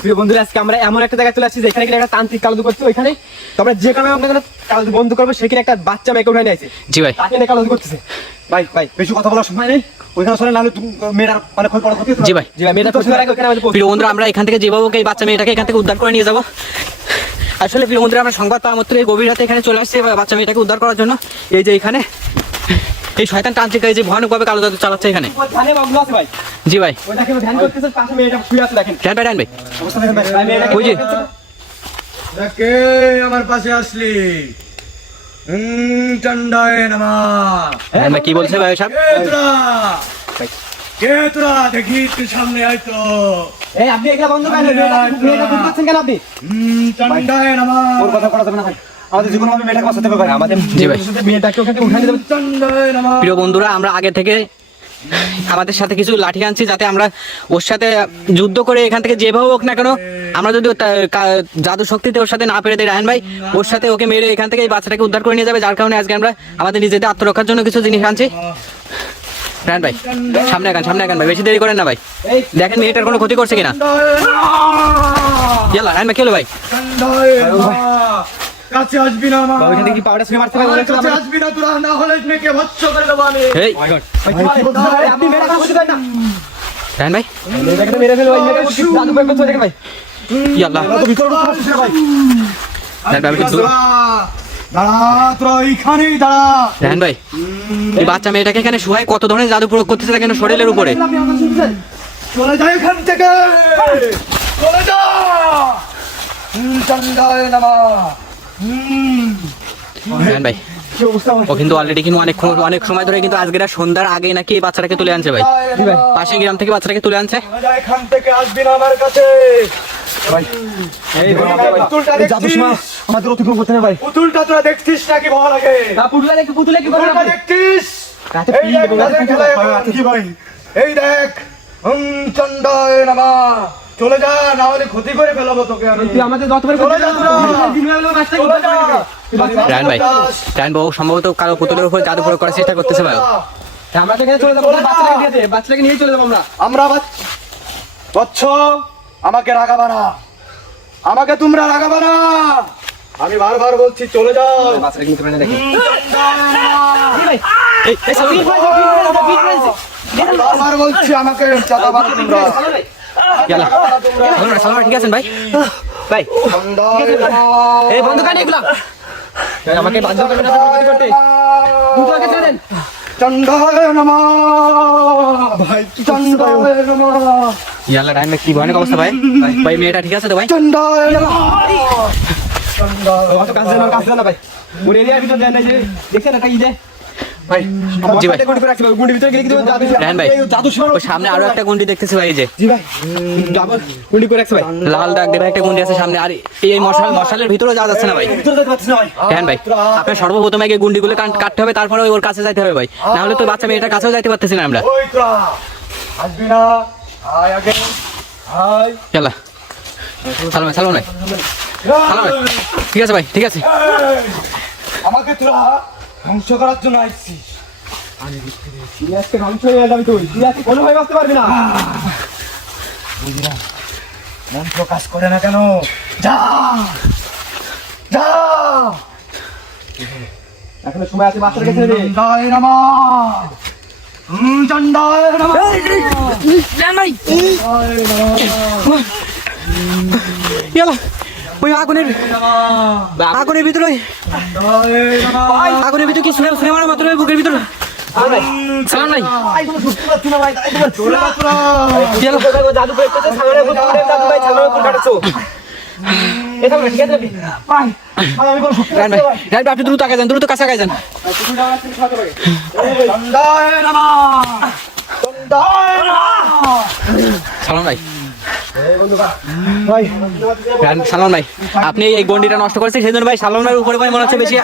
প্রিয় বন্ধুরা, আজকে আমরা এমন একটা জায়গায় চলে আসছি যেখানে কিনা একটা তান্ত্রিক কালু করছে। ওইখানে তো আমরা যে কারণে আপনাদের কালু বন্ধ করবো, সেখানে একটা বাচ্চা মেয়েকে উঠাই নিয়েছে। জি ভাই, তাকে নিয়ে কালু করতেছে। ভাই ভাই বেশি কথা বলার সময় নেই, ওইখানে শোনেন নাহলে মেয়েরা মানে ক্ষয় করা ক্ষতি হতে পারে। জি ভাই, জি ভাই, মেয়েটা পৌঁছে দেওয়ার আগে ওখানে আমাদের প্রিয় বন্ধুরা, আমরা এখান থেকে যেভাবে এই বাচ্চা মেয়েটাকে এখান থেকে উদ্ধার করে নিয়ে যাবো। আসলে প্রিয় বন্ধুরা, আমরা সংবাদ পাওয়া মাত্র এই গভীর রাতে এখানে চলে আসছে বাচ্চা মেয়েটাকে উদ্ধার করার জন্য। এই যে এখানে এই শয়তান তান্ত্রিক এই যে ভয়ানকভাবে কালো জাদু চালাচ্ছে এখানে। ধ্যানে মগ্ন আছে ভাই। জি ভাই, ওই দেখেন ধ্যান করতেছে, পাশে মেয়েটা শুয়ে আছে দেখেন। ডান ভাই, ডান ভাই, অবস্থা দেখেন ভাই, মেয়েটাকে ওই যে কে আমার পাশে আসলি? চন্ডায় নামা। ডান ভাই কি বলছে ভাই সাহেব? কে তোরা দেখি তুই সামনে আয় তো। এই আপনি এগুলা বন্ধ করেন, মেয়েটা খুব করছেন কেন আপনি? চন্ডায় নামা। ওর কথা করা যাবে না ভাই, আমাদের যে কোনো ভাবে মেয়েটাকে বাঁচাতে হবে ভাই। আমাদের জি ভাই। মেয়েটাকে ওখানে উঠাই দিতে হবে। চন্ডায় নামা। প্রিয় বন্ধুরা, আমরা আগে থেকে আমাদের সাথে কিছু লাঠি আনছি, যাতে আমরা ওর সাথে যুদ্ধ করে এখান থেকে যেভাবে হোক না কেন, আমরা যদি জাদু শক্তিতে ওর সাথে না পেরে দিই রায়হান ভাই, ওর সাথে ওকে মেরে এখান থেকে এই বাচ্চাটাকে উদ্ধার করে নিয়ে যাবে। যার কারণে আজকে আমরা আমাদের নিজেদের আত্মরক্ষার জন্য কিছু জিনিস আনছি। রায়হান ভাই সামনে আগান ভাই, বেশি দেরি করেন না ভাই। দেখেন মেয়েটার কোনো ক্ষতি করছে কিনা। রায়হান ভাই কি হলো ভাই? চন্ডায় নামা। কাছে আসবি না মা। ওইখান থেকে কি পাউডার স্প্রে মারতে হবে? কাছে আসবি না তোরা, না হলে মেয়েকে ভৎস করে দেবো আমি। এই আপনি মেয়েটাকে বুঝতে পারেন না? রায়হান ভাই, মেয়েটাকে তো মেরে ফেলবো, ওই মেয়েটাকে কি জাদু প্রয়োগ করছে দেখেন ভাই। ইয়াল্লাহ তো ভিতরে ঢুকতে পারছিস না ভাই। রায়হান ভাই, একটু দূর- দাঁড়া তোরা এইখানেই দাঁড়া। রায়হান ভাই, এই বাচ্চা মেয়েটাকে এখানে শুয়ে কত ধরনের জাদু প্রয়োগ করতেছে দেখেন শরীরের উপরে। আপনি আমার কথা শুনছেন? চলে যা এখান থেকে, চলে যা। চন্ডায় নামা। রায়হান ভাই, কি অবস্থা আমার? ও কিন্তু অলরেডি কিন্তু অনেক সময় ধরে কিন্তু আজকের সন্ধ্যার আগে নাকি এই বাচ্চাটাকে তুলে আনছে ভাই। পাশের গ্রাম থেকে বাচ্চাটাকে তুলে আনছে। চলে যা এখান থেকে, আসবি না আমার কাছে। এই পুতুলটা এই জাদু সময় দেখছিস? আমাদের অতিক্রম করতে না ভাই। পুতুলটা তোরা দেখছিস নাকি ভয় লাগে? পুতুলে কি করবেন পুতুলটা আপনি? দেখছিস? রাতে এই দেখ, তাদের খেলায় কি ভাই? এই দেখ, চন্ডায় নামা। চলে যা, না হলে ক্ষতি করে ফেলাবো তোকে আমি। তুই আমাদের যতবার চলে যা তোরা। চলে যা। রায়হান ভাই, ও সম্ভবত কারো পুতুলের উপর জাদু প্রয়োগ করার চেষ্টা করতেছে ভাই। আমরা তো এখানে চলে যাবো, বাচ্চাটাকে দিয়ে দে, বাচ্চাটাকে নিয়ে চলে যাবো আমরা। আমরা বচ্চ, আমাকে রাগাবা না, আমাকে তোমরা রাগাবা না। আমি বারবার বলছি চলে যাও। বাচ্চাটাকে নিতে পারে না দেখেন। বারবার বলছি আমাকে চাঁদাবাদ তোমরা। সালমান ঠিক আছেন ভাই? ভাই এই বন্ধু কানে এগুলা আমাকে বাধ্য করবে না ক্ষতি করতে। দুটোকে ছেড়ে দেন। চন্ডায় নমঃ। ভাই চন্ডায় নমঃ। ইয়াল্লা রায়হান ভাই, কি ভয়ানক অবস্থা ভাই। ভাই মেয়েটা ঠিক আছে তো ভাই? চন্ডায় নমঃ। অত কাছে দেন, কাছে দেন না ভাই। ওর এরিয়ার ভিতর দেন না, যে দেখছেন একটা ই দে ভাই। জি ভাই। গুন্ডি করে রাখছি ভাই, গুন্ডির ভিতরে গেলে কি জাদু রায়হান ভাই, জাদু সময় ওই সামনে আরো একটা গুন্ডি দেখতেছি ভাই, এই যে জি ভাই, ডাবল গুন্ডি করে রাখছি ভাই। লাল দাগ দেবে একটা গুন্ডি আছে সামনে। আর এই মশালের ভিতরে যাওয়া যাচ্ছে না ভাই। ভিতরে যেতে পারছি না ভাই। রায়হান ভাই, আপনার সর্বপ্রথমে আগে গুন্ডিগুলো কাটতে হবে, তারপরে ওর কাছে যাইতে হবে ভাই। না হলে তো বাচ্চা মেয়েটার কাছেও যাইতে পারতেছি না আমরা। ওই তোরা আসবি না, আয় আগে আয়। ইয়াল্লা সালমান ভাই, সালমান ভাই, ঠিক আছে ভাই, ঠিক আছে। আমাকে তোরা ধ্বংস করার জন্য আসছিস। তুই আজকে ধ্বংস হয়ে যাবি, তুই আজকে কোনোভাবে বাঁচতে পারবি না। বুঝলাম, মন প্রকাশ করে না কেন? যা যা। এখনো সময় আছে, বাচ্চাটাকে ছেড়ে দে। চন্ডায় নমঃ। চন্ডায় নমঃ। ইয়াল্লা, ওই আগুনের ভিতরে, আগুনের ভিতরে কি শুনে মারার মাত্র বুকের ভিতরে। সালমান ভাই, ইয়াল্লা, জাদু প্রয়োগ করছে, সামনে উপর পুরো জাদু ভাই, সামনে উপর কাটাচ্ছো। এটা আমরা ঠিক আছে ভাই। আমি কোন শক্তি রায়হান ভাই, রায়হান ভাই, আপনি দ্রুত আগে যান, দ্রুত কাছে আগে যান। চন্ডায় নমঃ। চন্ডায় নমঃ। সালমান ভাই, ভাই সালমান ভাই, আপনি এই গন্ডিটা নষ্ট করেছেন, সেই জন্য ভাই সালমানের উপরে ভাই মনে হচ্ছে বেশি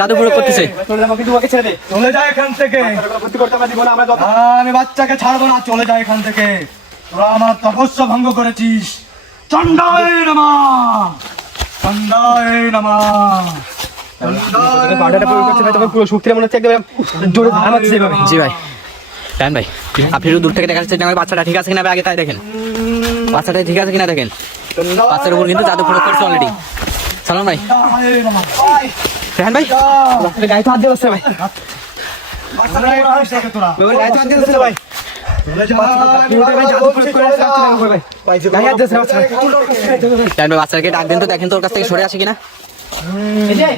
জাদু প্রয়োগ করতেছে। চলে যাবো, কিন্তু ওকে ছেড়ে দে। চলে যা এখান থেকে। ক্ষতি করতে আমরা দিব না, আমরা যত আমি বাচ্চাকে ছাড়বো না, চলে যা এখান থেকে। তোরা আমার তপস্যা ভঙ্গ করেছিস। চন্ডায় নমঃ। চন্ডায় নমঃ। চন্ডায় বাটাটা প্রয়োগ করছে ভাই, তখন পুরো শক্তিটা মনে হচ্ছে একদম জোরে ধামাচ্ছে যেভাবে। জি ভাই, রায়হান ভাই, আপনি একটু দূর থেকে দেখার চেষ্টা করেন বাচ্চাটা ঠিক আছে কিনা আগে তাই দেখেন। বাচ্চাটা ঠিক আছে কিনা দেখেন। বাচ্চার উপর কিন্তু জাদু প্রয়োগ করছে অলরেডি। সালমান ভাই, চণ্ডায় নমঃ। রেহান ভাই, বাচ্চার গায়ে তো হাত দিয়ে বসছে ভাই, বাচ্চারা এবার আসছে তোরা। ওর গায়ে তো হাত দিয়ে বসছে ভাই, চলে যা, কি ওটা ভাই জাদু প্রয়োগ করে আসছে বাচ্চাটার উপর ভাই, গায়ে হাত দিয়েছে বাচ্চা। রেহান ভাই বাচ্চাকে ডাক দেন তো, দেখেন তোর কাছ থেকে সরে আসে কিনা। এই যে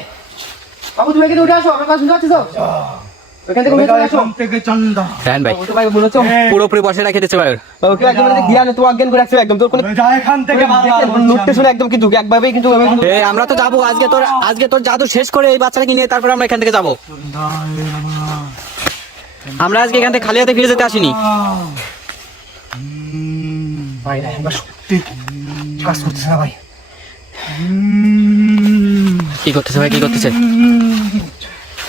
বাবু তুমি এখানে উঠে আসো, আমার কাছে শুনতে পাচ্ছিস তো? ওইখান থেকে চলে উঠে যা আসো। এখান থেকে চণ্ডা। রেহান ভাই ও তো ভাই মনে হচ্ছে পুরোপুরি বসে রেখে দিচ্ছে ভাই। ওকে একদম মানে জ্ঞান তো অজ্ঞান করে রাখছে একদম, তোর কোনো চলে যা এখান থেকে বারবার বলছি নোটতে আমি। শুনে একদম কিন্তু একভাবেই কিন্তু এই আমরা তো যাবো আজকে তোর জাদু শেষ করে এই বাচ্চাটাকে নিয়ে তারপর আমরা এখান থেকে যাবো। চণ্ডায় নমঃ। আমরা আজকে এখান থেকে খালি হাতে ফিরে যেতে আসিনি। ভাই না একবার সত্যি কাজ করতেছে না ভাই, কি করতেছে ভাই, কি করতেছে?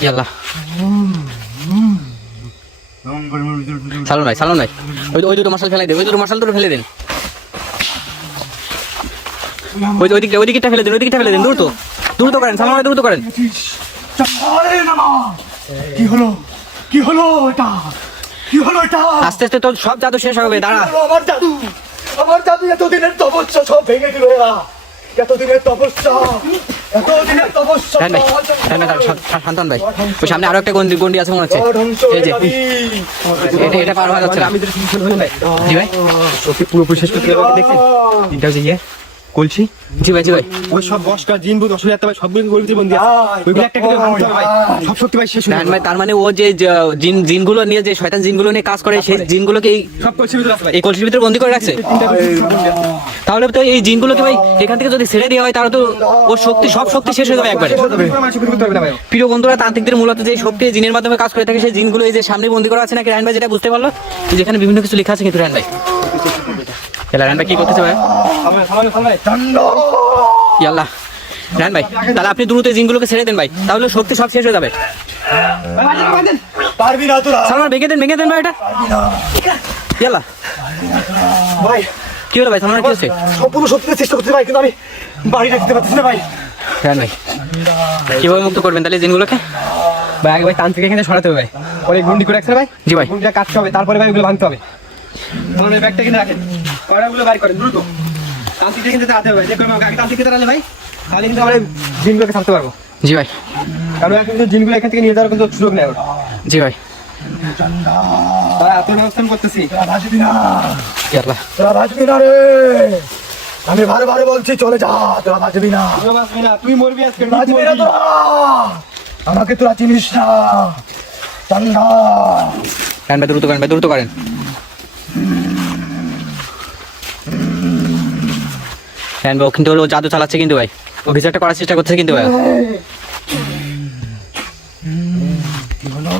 ইয়াল্লাহ, সালমান ভাই, সালমান ভাই, ওই দুটো মশাল ফেলে দেন, ওই দুটো মশাল দুটো ফেলে দেন, ওই দিকটা ফেলে দেন, ওই দিকটা ফেলে দেন, দ্রুত করেন সালমান ভাই, দ্রুত করেন। চণ্ডায় নমঃ। কি হলো, কি হলো এটা, কি হলো এটা? আস্তে আস্তে তোর সব জাদু শেষ হবে, দাঁড়া। আমার জাদু, আমার জাদু এতদিনের তপস্যা সব ভেঙে দিল এরা। এতদিনের তপস্যা, এতদিনের তপস্যা হ্যাঁ ভাই, হ্যাঁ ভাই, শান্তন ভাই, ওই সামনে আরো একটা গন্ডি আছে মনে হচ্ছে, ধ্বংস এই যে হয়ে যাবি। এটা পার হওয়া যাচ্ছে না। আমি তোর কিছু বলবো ভাই, জি ভাই, সত্যি পুরোপুরি শেষ করতে হবে দেখছেন, তিনটা যে কলছি জি ভাই, জি ভাই, ওই সব বসকা জিন বুধ অসুবিধা ভাই সবগুলো গরিব বন্দি আছে, ওইগুলো একটা একটা ভাঙতে হবে ভাই, সব সত্যি ভাই শেষ হয়ে হ্যাঁ যাবে ভাই, তার মানে ও যে জিনগুলো নিয়ে, যে শয়তান জিনগুলো নিয়ে কাজ করে, সেই জিনগুলোকে সব কলছি ভিতরে আছে ভাই, এই কলসির ভিতরে বন্দি করে রাখছে। তাহলে তো এই জিনগুলোকে ভাই এখান থেকে যদি ছেড়ে দেওয়া হয় তাহলে তো ওর শক্তি, সব শক্তি শেষ হয়ে যাবে একবারে। মানুষ করতে পারবে না ভাই, প্রিয় বন্ধুরা, তান্ত্রিকদের মূলত যে শক্তি জিনের মাধ্যমে কাজ করে থাকে, সেই জিনগুলো এই যে সামনে বন্দি করা আছে নাকি রায়ন ভাই, যেটা বুঝতে পারলো যে যেখানে বিভিন্ন কিছু লেখা আছে কিন্তু রায়ন ভাই, রায়ন ভাই কি করতেছে ভাই? চণ্ডা। ইয়াল্লাহ, রায়ন ভাই তাহলে আপনি দ্রুত এই জিনগুলোকে ছেড়ে দেন ভাই, তাহলে শক্তি সব শেষ হয়ে যাবে। পারবি না তোরা, সালমান ভেঙে দেন ভাই এটা, ইয়াল্লাহ। ভাই কি হলো ভাই, সালমান কি হচ্ছে? সম্পূর্ণ সত্যি চেষ্টা করতে ভাই, কিন্তু আমি বাড়ি রাখতে পারতেছি না ভাই। রায়ন ভাই কিভাবে মুক্ত করবেন তাহলে এই জিনগুলোকে? ভাই আগে ভাই তান্ত্রিক এখানে সরাতে হবে ভাই, পরে গুন্ডি করে রাখছে ভাই, জি ভাই। গুন্ডিটা কাটতে হবে, তারপরে ভাই ওগুলো ভাঙতে হবে। তাহলে এই ব্যাগটা কিনে রাখেন, কয়রাগুলো বাইর করেন দ্রুত, তান্ত্রিক কিন্তু যেতে হবে ভাই, যে কোনো আগে তান্ত্রিক যেতে ভাই, তাহলে কিন্তু আমরা এই জিনগুলোকে ছাড়তে পারবো, জি ভাই, কারণ এখন কিন্তু জিনগুলো এখান থেকে নিয়ে যাওয়ার কিন্তু সুযোগ নেই ওর। জি ভাই, তারা এত ব্যবস্থা করতেছি, তোরা বাঁচবি না, ইয়াল্লাহ, তোরা বাঁচবি না রে। আমি বারে বারে বলছি চলে যা, তোরা বাঁচবি না, তুইও বাঁচবি না, তুই মরবি আজকে, বাঁচবি না তোরা। আমাকে তোরা চিনিস না, চণ্ডা। রায়ন ভাই দ্রুত করেন ভাই, দ্রুত করেন। রায়ন ভাই ও কিন্তু ও জাদু চালাচ্ছে কিন্তু ভাই, ও কিছু একটা করার চেষ্টা করছে কিন্তু ভাই। কি হলো,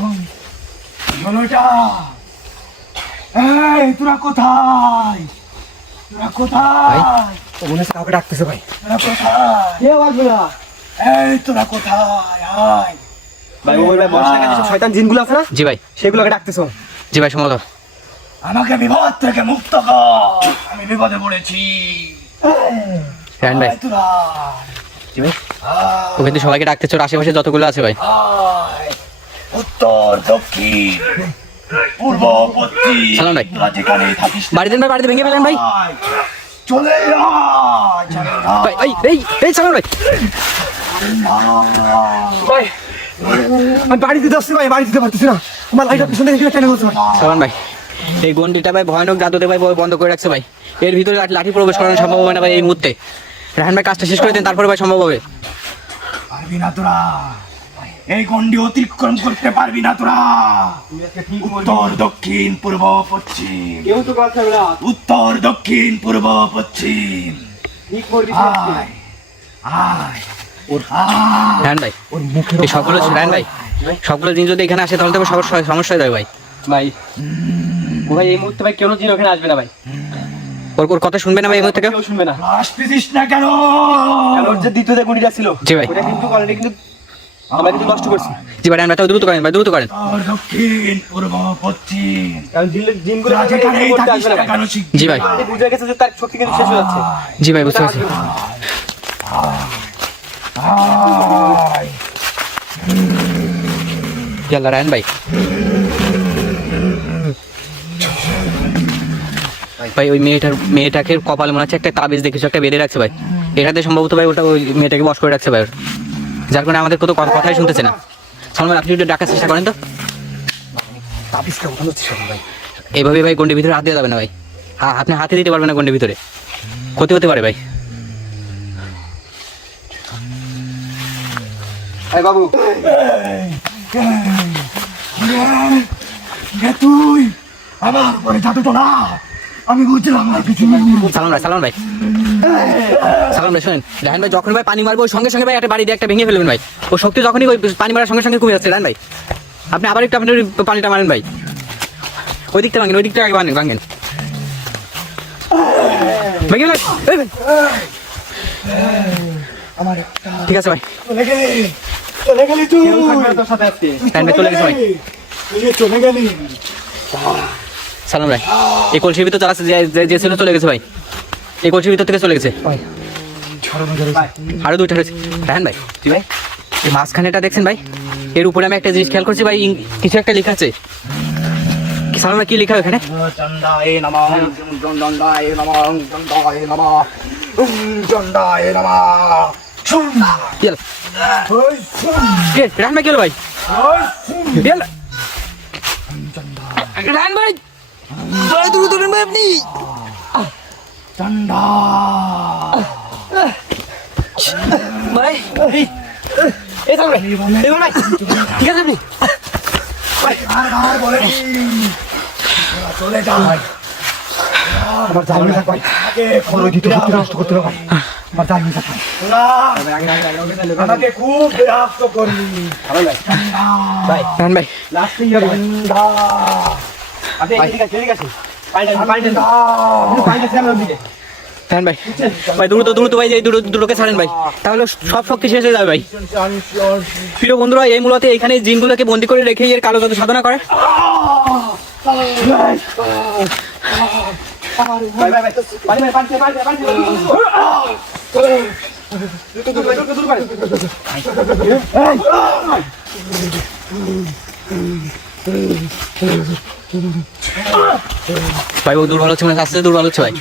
কি হলো এটা? এই তোরা কোথায়, তোরা কোথায়, মনে হচ্ছে কাউকে ডাকতেছে ভাই, তোরা কোথায়? কেউ আসবে না এই তোরা কোথায়, আয়। ভাই, ওই ভাই বর্ষার কাছে শয়তান জিনগুলো আছে না, জি ভাই, সেগুলোকে ডাকতেছো। জি ভাই, সম্ভবত। আমাকে বিপদ থেকে মুক্ত কর, আমি বিপদে পড়েছি। রায়ন ভাই, আয় তোরা, জি ভাই, আয়, ও কিন্তু সবাইকে ডাকতেছে, ওর আশেপাশে যতগুলো আছে ভাই। আয়। উত্তর দক্ষিণ পূর্ব পশ্চিম, সালাম ভাই। তোরা যেখানেই থাকিস না, বাড়ি দেন ভাই, বাড়িতে ভেঙে ফেলেন ভাই। আয়। চলে আয়, চলে আয়। ভাই, এই সালমান ভাই, ভাই আমি বাড়ি দিতে আসছি ভাই, বাড়ি দিতে পারতেছি না, আমার লাইটটা পিছনে দেখে টেনে বলছে ভাই। সালমান ভাই এই গন্ডিটা ভাই ভয়ানক জাদুতে ভাই বন্ধ করে রাখছে ভাই, এর ভিতরে লাঠি প্রবেশ করানো সম্ভব হবে না ভাই এই মুহূর্তে। রায়ন ভাই কাজটা শেষ করে দেন, তারপরে ভাই সম্ভব হবে। পারবি না তোরা, এই গন্ডি অতিক্রম করতে পারবি না তোরা। উত্তর দক্ষিণ পূর্ব পশ্চিম, কেউ তো কথা হবে না, উত্তর দক্ষিণ পূর্ব পশ্চিম, ঠিক করবি আয় আয় আয়। রায়ন ভাই এই সবগুলো রায়ন ভাই সবগুলো জিনিস যদি এখানে আসে তাহলে তো সবার সমস্যা হয়ে যাবে ভাই। ভাই ও ভাই এই মুহূর্তে ভাই কেন জিন ওখানে আসবে না ভাই, ওর কথা শুনবে না ভাই এই মুহূর্তে কেউ? কেউ শুনবে না, আসতেছিস না কেন? কারণ ওর যে দ্বিতীয় যে গুণিটা ছিল জি ভাই, ওটা কিন্তু অলরেডি কিন্তু আমরা কিন্তু নষ্ট করছি, জি ভাই, রায়ন ভাই তাও দ্রুত করেন ভাই, দ্রুত করেন। উত্তর দক্ষিণ পূর্ব পশ্চিম, কারণ জিনগুলো তোরা যেখানেই করতে থাকিস আসবে না না ভাই, কেন শিখ। জি ভাই, অলরেডি বুঝে গেছে যে তার শক্তি কিন্তু শেষ হয়ে যাচ্ছে। জি ভাই, বুঝতে পারছি। আয় ইয়াল্লাহ রায়ন ভাই, ভাই ওই মেয়েটাকে কপালে মনে হচ্ছে একটা তাবিজ দিয়ে কিছু একটা বেঁধে রাখছে ভাই, এটাতে সম্ভবত ভাই ওটা ওই মেয়েটাকে বশ করে রাখছে ভাই, যার কারণে আমাদের কত কথাই শুনতেছে না। সালমান আপনি একটু ডাকার চেষ্টা করেন তো। তাবিজটা উঠানো হচ্ছে ভাই। এইভাবে ভাই গন্ডির ভিতরে হাত দিয়ে যাবে না ভাই, আপনি হাতে দিতে পারবেন না গন্ডির ভিতরে, ক্ষতি হতে পারে ভাই। এই বাবু তুই আমার উপরে জাদু তো না, আমি বুঝলাম না কিছু। সালমান ভাই সালমান ভাই শোনেন, রায়হান ভাই যখন ভাই পানি মারবো ওই সঙ্গে সঙ্গে ভাই একটা বাড়ি দিয়ে একটা ভেঙে ফেলবেন ভাই, ও শক্তি যখনই ওই পানি মারার সঙ্গে সঙ্গে কমে যাচ্ছে। রায়হান ভাই আপনি আবার একটু আপনার পানিটা মারেন ভাই, ওই দিকটা ভাঙেন, ওই দিকটা আগে ভাঙেন ভাঙেন ভেঙে ভাই। আমার ঠিক আছে ভাই, চলে গেলি তুই, তোর সাথে আসছি। রায়হান ভাই চলে গেছে ভাই। তুই চলে গেলি। সালমান ভাই এই কলসির ভিতর চালাচ্ছে যে ছিল চলে গেছে ভাই, এই কলসির ভিতর থেকে চলে গেছে। আরো দুইটা রয়েছে। রায়হান ভাই তুই ভাই এই মাঝখানেটা দেখছেন ভাই, এর উপরে আমি একটা জিনিস খেয়াল করছি ভাই, কিছু একটা লেখা আছে। সালমান ভাই কি লেখা ওখানে? চন্দায় নমঃ, চন্দায় নমঃ, চন্দায় নমঃ, চন্দায় নমঃ। চন্দা কি হলো? কে রায়হান ভাই কি হলো ভাই? কি হলো? রায়হান ভাই দূর দূর ভাই আপনি চন্দা ভাই এই সালমান ভাই ভাই ঠিক আছে আপনি আর বলে চলে যা ভাই। আমার জানি না ভাই, আগে খরচ দিতে নষ্ট করতে হবে ভাই। আমার জানি না ভাই, আমাকে খুব বিরক্ত করলি ভাই রায়হান ভাই লাস্টে ইয়ে ভাই আপনি ঠিক আছে পানিটা সামনে দিকে। রায়হান ভাই ভাই দ্রুত ভাই এই দুটোকে ছাড়েন ভাই, তাহলে সব শক্তি শেষ হয়ে যাবে ভাই। প্রিয় বন্ধুরা এই মূলত এখানে জিনগুলোকে বন্দি করে রেখে এর কালো জাদু সাধনা করে। ভাই ও দুর্বল হচ্ছে, মানে আস্তে দুর্বল হচ্ছে ভাই।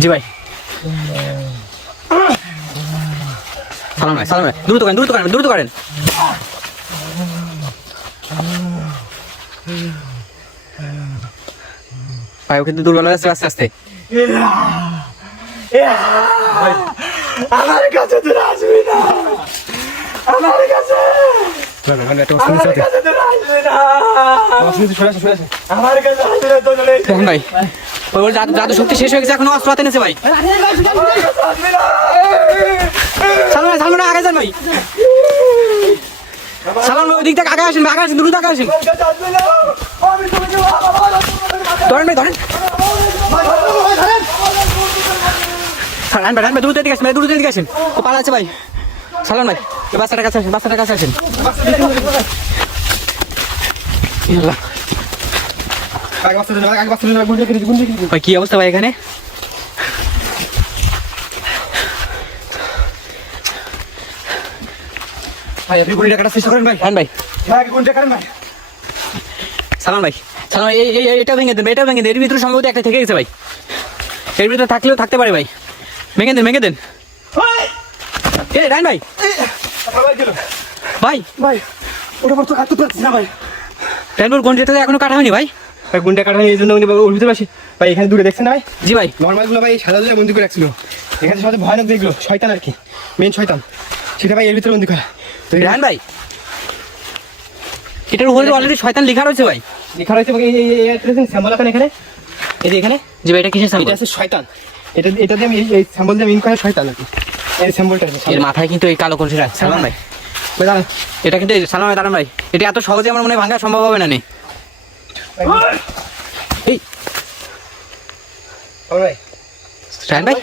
জি ভাই সালাম ভাই দ্রুত করেন ভাই ও কিন্তু দুর্বল হচ্ছে আস্তে আস্তে। আমার কাছে তোর আসবি না, আমার কাছে তোর আসবি না, আমার কাছে আসবি না তোর। রায়হান ভাই ওর জাদু শক্তি শেষ হয়ে গেছে, এখনো অস্ত্র হাতে নিয়েছে ভাই। সালমান আগে যান ভাই, সালমান ওই দিক থেকে আগে আসেন দ্রুত আগে আসেন। ধরেন রায়হান ভাই দ্রুত এদিকে আসেন, ও পালাচ্ছে ভাই। সালমান ভাই বাচ্চাটার কাছে আসেন। ভাই কি অবস্থা ভাই এখানে? ভাই আপনি গুলিটা কাটার চেষ্টা করেন ভাই। রায়হান ভাই গুলিটা কাটেন ভাই। সালমান ভাই এটা ভেঙে দেন, এর ভিতরে সম্ভবত একটা থেকে গেছে ভাই, এর ভিতরে থাকলেও থাকতে পারে ভাই, ভেঙে দেন। রায়হান ভাই ভাই ওটা তো কাটতে পারছি না ভাই। রায়হান গন্ডিটা এখনো কাটা হয়নি ভাই। গুন্ডা কাটা এই জন্য উনি ওর ভিতরে আসি ভাই। এখানে দূরে দেখছেন না ভাই? জি ভাই নর্মাল গুলো ভাই সাদা দুটা বন্দি করে রাখছিল, এখানে সবাই ভয়ানক দেখলো শয়তান আর কি, মেন শয়তান সেটা ভাই এর ভিতরে বন্দি করা। রায়হান ভাই এটার উপরে অলরেডি শয়তান লেখা রয়েছে ভাই, লেখা রয়েছে এই স্যাম্বল এখানে এই যে এখানে জি ভাই এটা কিসের এটা সামনে? আছে শয়তান, এটা দিয়ে আমি এই স্যাম্বল দিয়ে মিন করা শয়তান আর কি, এই স্যাম্বলটা এর মাথায় কিন্তু এই কালো কলসি রাখছে। সালমান ভাই এটা কিন্তু সালমান ভাই দাঁড়ান ভাই, এটা এত সহজে আমার মনে হয় ভাঙা সম্ভব হবে না। এই রায়হান ভাই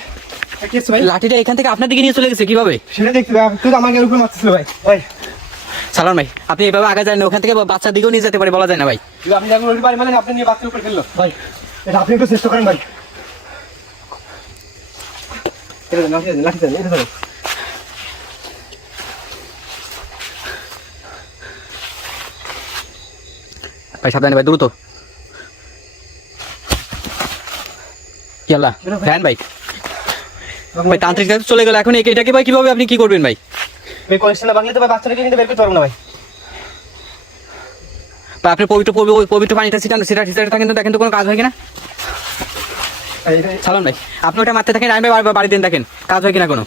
ভাই লাঠিটা এখান থেকে আপনার দিকে নিয়ে চলে গেছে কিভাবে? সেটা দেখতে তুই তো আমাকে উপরে মারছিল ভাই। ভাই সালমান ভাই আপনি এভাবে আগে যান না, ওখান থেকে বাচ্চার দিকেও নিয়ে যেতে পারে বলা যায় না ভাই। আপনি যখন ওই বাড়ি মানে আপনি নিয়ে বাচ্চার উপরে ফেললো ভাই এটা আপনি একটু চেষ্টা করেন ভাই। লাঠি দেন এটা ধরেন। ভাই সাবধানে ভাই, দ্রুত। কি আল্লাহ রায়হান ভাই, ভাই তান্ত্রিক কাছে চলে গেল, এখন এটাকে ভাই কিভাবে আপনি কি করবেন ভাই? ভাই কলেজটা বাংলাতে ভাই বাচ্চাটাকে কিন্তু বের করতে পারবো না ভাই। বা আপনি পবিত্র পবিত্র পানিটা ছিটান, সেটা কিন্তু দেখেন তো কোনো কাজ হয় কিনা। সালাম ভাই, আপনি ওটা মারতে থাকেন, আমি ভাই বাড়ি দিন দেখেন কাজ হয় কিনা কোনো।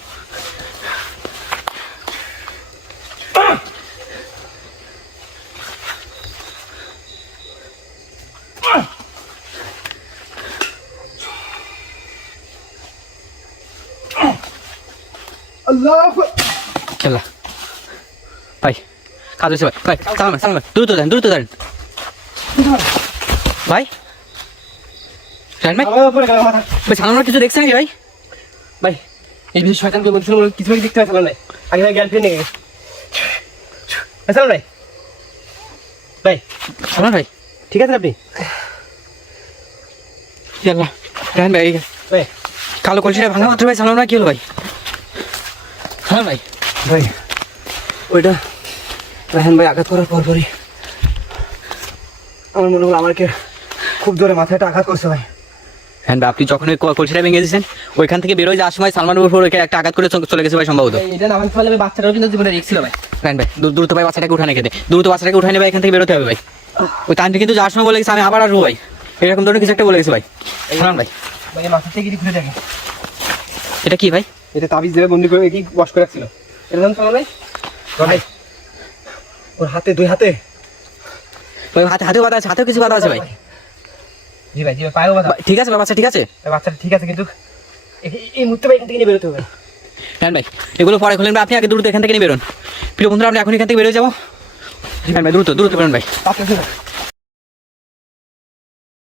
আল্লাহ খেলা ভাই, কাজ হয়েছে ভাই, ভাই সালাম ভাই, দ্রুত দেন ভাই। রায়হান ভাই, আমার উপরে গেল মাথা। ভাই সালামের কিছু দেখছেন নাকি ভাই? ভাই এই বিষয়ে শয়তানকে বলছিল কিছু দেখতে পাচ্ছিলাম না। আগে ভাই গার্লফ্রেন্ড নিয়ে গেছে। আসসালাম ভাই। ভাই সালাম ভাই, ঠিক আছে আপনি? ইয়াল্লাহ রায়হান ভাই, ভাই কালো কলসিটা ভাঙা মাত্র ভাই সালাম না কি হলো ভাই? হ্যাঁ ভাই, ভাই ওইটা রায়হান ভাই আঘাত করার পরপরই আমার মনে হলো আমাকে খুব জোরে মাথাটা আঘাত করছে ভাই। হ্যাঁ ভাই, আপনি যখন ওই কলসিটা ভেঙে দিয়েছেন ওইখান থেকে বেরোয় যাওয়ার সময় সালমানের উপর ওইখানে একটা আঘাত করে চলে গেছে ভাই সম্ভবত। এটা না ভাঙতে পারলে বাচ্চাটাও কিন্তু জীবনে রিস্ক ছিল ভাই। রায়হান ভাই দ্রুত ভাই বাচ্চাটাকে উঠানে খেতে, দ্রুত বাচ্চাটাকে উঠানে ভাই এখান থেকে বেরোতে হবে ভাই। ওই তান্ত্রিক কিন্তু যাওয়ার সময় বলে গেছে আমি আবার আসবো ভাই, এরকম ধরনের কিছু একটা বলে গেছে ভাই। সালাম ভাই, ভাই মাথা থেকে গিয়ে খুলে দেখে এটা কি ভাই? এটা তাবিজ দেবে বন্দি করে কি বস করে রাখছিল। এটা জানো তো ভাই? ভাই ওর হাতে দুই হাতে ভাই হাতেও বাধা আছে, হাতেও কিছু বাধা আছে ভাই। জি ভাই পায়েও বাধা। ঠিক আছে ভাই, বাচ্চা ঠিক আছে? বাচ্চাটা ঠিক আছে কিন্তু এই মুহূর্তে ভাই এখান থেকে নিয়ে বেরোতে হবে। হ্যাঁ ভাই, এগুলো পরে খুলেন ভাই, আপনি আগে দ্রুত এখান থেকে নিয়ে বেরোন। প্রিয় বন্ধুরা, আমরা এখন এখান থেকে বেরোয় যাবো। হ্যাঁ ভাই দ্রুত বেরোন ভাই। বাচ্চা